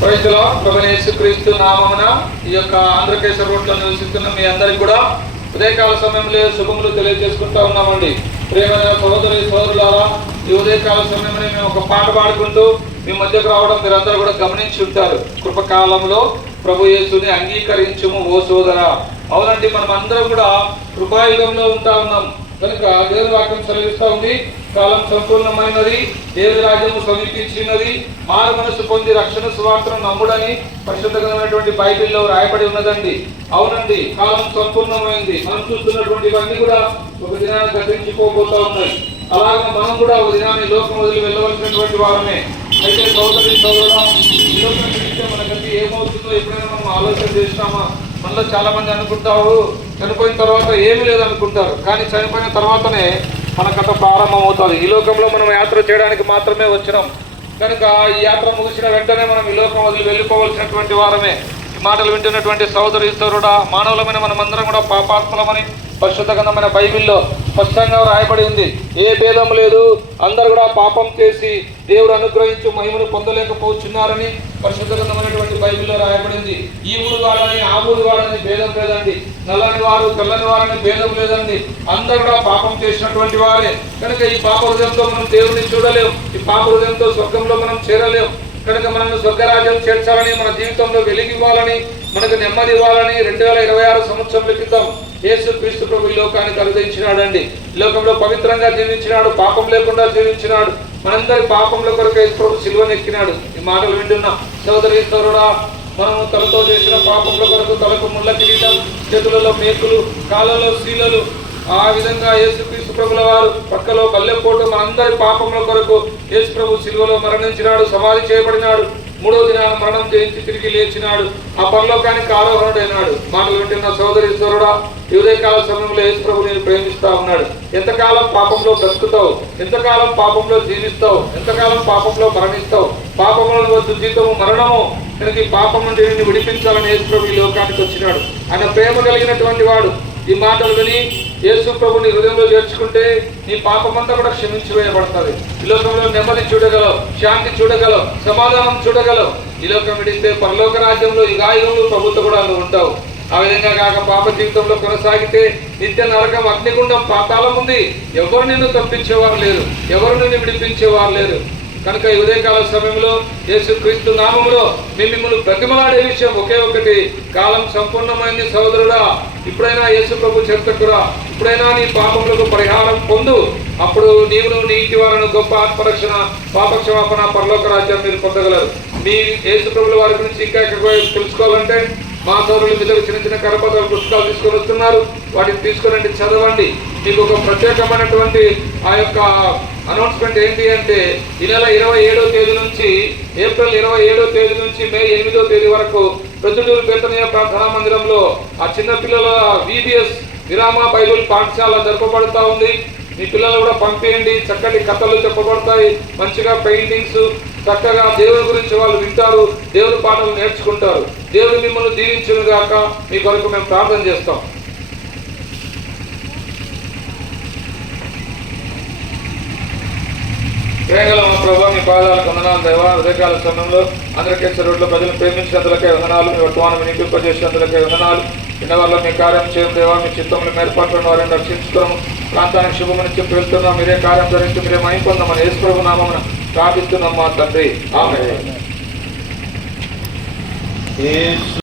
ప్రైజ్లో ప్రభువైన యేసుక్రీస్తు నామమున ఈ యొక్క ఆంధ్రకేశ్వర రోడ్లో నివసిస్తున్న మీ అందరికి కూడా ఉదయకాల సమయంలో శుభములు తెలియజేసుకుంటా ఉన్నామండి. ప్రియమైన సహోదరి సహోదరులారా, ఈ ఉదయకాల సమయంలో మేము ఒక పాట పాడుకుంటూ మీ మధ్యకు రావడం మీరందరూ కూడా గమనించి ఉంటారు. కృపకాలంలో ప్రభు యేసుని అంగీకరించుము ఓ సోదరా. అవునండి, మనం అందరం కూడా కృపాయుగంలో ఉంటా ఉన్నాం కనుక దేవుని వాక్యం సెలవిస్తూ ఉంది, కాలం సంపూర్ణమైనది, దేవుని రాజ్యము సమీపించినది, మారు మనసు పొంది రక్షణ సువార్తను నమ్ముడని పరిశుద్ధమైనటువంటి బైబిల్లో రాయబడి ఉన్నదండి. అవునండి, కాలం సంపూర్ణమైంది. మనం చూస్తున్నటువంటి ఇవన్నీ కూడా ఒక దినాన్ని గతించిపోబోతూ ఉన్నాయి. అలాగే మనం కూడా ఒక దినాన్ని లోకం వదిలి వెళ్ళవలసినటువంటి వారమే. అయితే సోదరి సోదరుడా, ఈ లోకం చూస్తే మనకైతే ఏమవుతుందో ఎప్పుడైనా మనం ఆలోచన చేసినామా? మనలో చాలా మంది అనుకుంటారు చనిపోయిన తర్వాత ఏమీ లేదనుకుంటారు, కానీ చనిపోయిన తర్వాతనే మన కథ ప్రారంభం అవుతుంది. ఈ లోకంలో మనం యాత్ర చేయడానికి మాత్రమే వచ్చినాం కనుక ఈ యాత్ర ముగిసిన వెంటనే మనం ఈ లోకం వదిలి వెళ్ళిపోవలసినటువంటి వారమే. ఈ మాటలు వింటున్నటువంటి సోదరి సోదరుడా, మానవులమైన మనమందరం కూడా పాపాత్మలమని పరిశుద్ధ గ్రంథమైన బైబిల్లో స్పష్టంగా రాయబడి ఉంది. ఏ భేదం లేదు, అందరు కూడా పాపం చేసి దేవుడు అనుగ్రహించి మహిమను పొందలేకపోతున్నారని పరిశుద్ధ గ్రంథమైనటువంటి బైబిల్లో రాయబడింది. ఈ ఊరు వాడని ఆ ఊరు వాడని భేదం లేదండి, నల్లని వారు తెల్లని వారని భేదం లేదండి, అందరు కూడా పాపం చేసినటువంటి వారే. కనుక ఈ పాప హృదయంతో మనం దేవుడిని చూడలేం, ఈ పాప హృదయంతో స్వర్గంలో మనం చేరలేం. కనుక మనల్ని స్వర్గరాజ్యం చేర్చాలని, మన జీవితంలో వెలిగివ్వాలని, మనకు నెమ్మది ఇవ్వాలని 2026 సంవత్సరాల క్రితం యేసుక్రీస్తు ప్రభు ఈ లోకానికి అనుగ్రహించినాడండి. ఈ లోకంలో పవిత్రంగా జీవించినాడు, పాపం లేకుండా జీవించినాడు. మనందరి పాపంలో కొరకు యేసు ప్రభు సిలువను ఎక్కినాడు. ఈ మాటలు వింటున్నా సోదరి సోదరుడా, మనము తలతో చేసిన పాపంలో కొరకు తలకు ముళ్ళ కిరీటం, చేతులలో మేకులు, కాళ్ళలో శీలలు, ఆ విధంగా యేసుక్రీస్తు ప్రభుల వారు పక్కలో కల్లెపోటు మనందరి పాపముల కొరకు యేసు ప్రభు సిలువలో మరణించినాడు, సమాధి చేయబడినాడు, 3వ దినాన మరణం చేయించి తిరిగి లేచినాడు, ఆ పరలోకానికి ఆరోహణుడైనాడు. మాటలు వింటున్న సోదరి సోదరుడా, ఈ ఉదయకాల సమయంలో యేసు ప్రభు నేను ప్రేమిస్తా ఉన్నాడు. ఎంతకాలం పాపంలో బ్రతుకుతావు, ఎంతకాలం పాపంలో జీవిస్తావు, ఎంతకాలం పాపంలో మరణిస్తావు? పాపంలో వద్దు జీతము మరణము. కనుక ఈ పాపం నుండి నిన్ను విడిపించాలని యేసు ప్రభు ఈ లోకానికి వచ్చినాడు. ఆయన ప్రేమ కలిగినటువంటి వాడు. ఈ మాటలు విని యేసు ప్రభుని హృదయంలో చేర్చుకుంటే నీ పాపమంతా కూడా క్షమించివేయబడుతుంది. ఈ లోకంలో నెమ్మది చూడగలవు, శాంతి చూడగలవు, సమాధానం చూడగలవు. ఈ లోకం విడిస్తే పరలోక రాజ్యంలో ఈ గాయంలో ప్రభుత్వం కూడా నువ్వు ఉంటావు. ఆ విధంగా కాక పాప జీవితంలో కొనసాగితే నిత్య నరకం, అగ్నిగుండం, పాతాళం ఉంది. ఎవరు నిన్ను తప్పించేవారు లేరు, ఎవరు నిన్ను విడిపించేవారు లేరు. కనుక ఈ ఉదయకాల సమయంలో యేసుక్రీస్తు నామములో మిమ్మల్ని బ్రతిమలాడే విషయం ఒకే ఒకటి, కాలం సంపూర్ణమైంది సోదరుడా. ఇప్పుడైనా యేసు ప్రభు చెంతకురా, ఇప్పుడైనా నీ పాపములకు పరిహారం పొందు. అప్పుడు నీవును నీ ఇంటి వారిని గొప్ప ఆత్మరక్షణ, పాపక్షమాపణ, పరలోక రాజ్యాన్ని మీరు పొందగలరు. మీ యేసు ప్రభుల వారి గురించి ఇంకా తెలుసుకోవాలంటే మా సోదరులు మీ దగ్గర చిన్న చిన్న కరపత్రాలు పుస్తకాలు తీసుకొని వస్తున్నారు, వాటిని తీసుకురండి, చదవండి. మీకు ఒక ప్రత్యేకమైనటువంటి ఆ యొక్క అనౌన్స్మెంట్ ఏంటి అంటే, ఈ నెల 27వ తేదీ నుంచి ఏప్రిల్ 27వ తేదీ నుంచి మే 8వ తేదీ వరకు ప్రొద్దుటూరు బేతనీయ ప్రార్థనా మందిరంలో ఆ చిన్నపిల్లల VBS విరామ బైబిల్ పాఠశాల జరపబడుతూ ఉంది. మీ పిల్లలు కూడా పంపేయండి. చక్కటి కథలు చెప్పబడతాయి, మంచిగా పెయింటింగ్స్, చక్కగా దేవుని గురించి వాళ్ళు వింటారు, దేవుని పాటలు నేర్చుకుంటారు. దేవుడు మిమ్మల్ని దీవించును గాక. మీ కొరకు మేము ప్రార్థన చేస్తాం. ప్రేమగల మా ప్రభావ, మీ పాదాలకు వందనాలు దేవా. ఉదయకాల సమయంలో ఆంధ్రకేశ్వర రోడ్లో ప్రజలను ప్రేమించినందులకే వందనాలు, మీ వర్తమానం వినిపింపజేసినందులకే వందనాలు. ఇన్న వల్ల మీ కార్యం చేయడం దేవా, మీ చిత్తములు ఏర్పాట్లను వారిని రక్షించుకోవడం, ప్రాంతానికి శుభమని చెప్పి వెళ్తున్నాం. మీరే కార్యం ధరించి మీరే మహిమ పొందమని యేసు ప్రభు నామమున ప్రార్థిస్తున్నాం మా తండ్రి. ఆమేన్.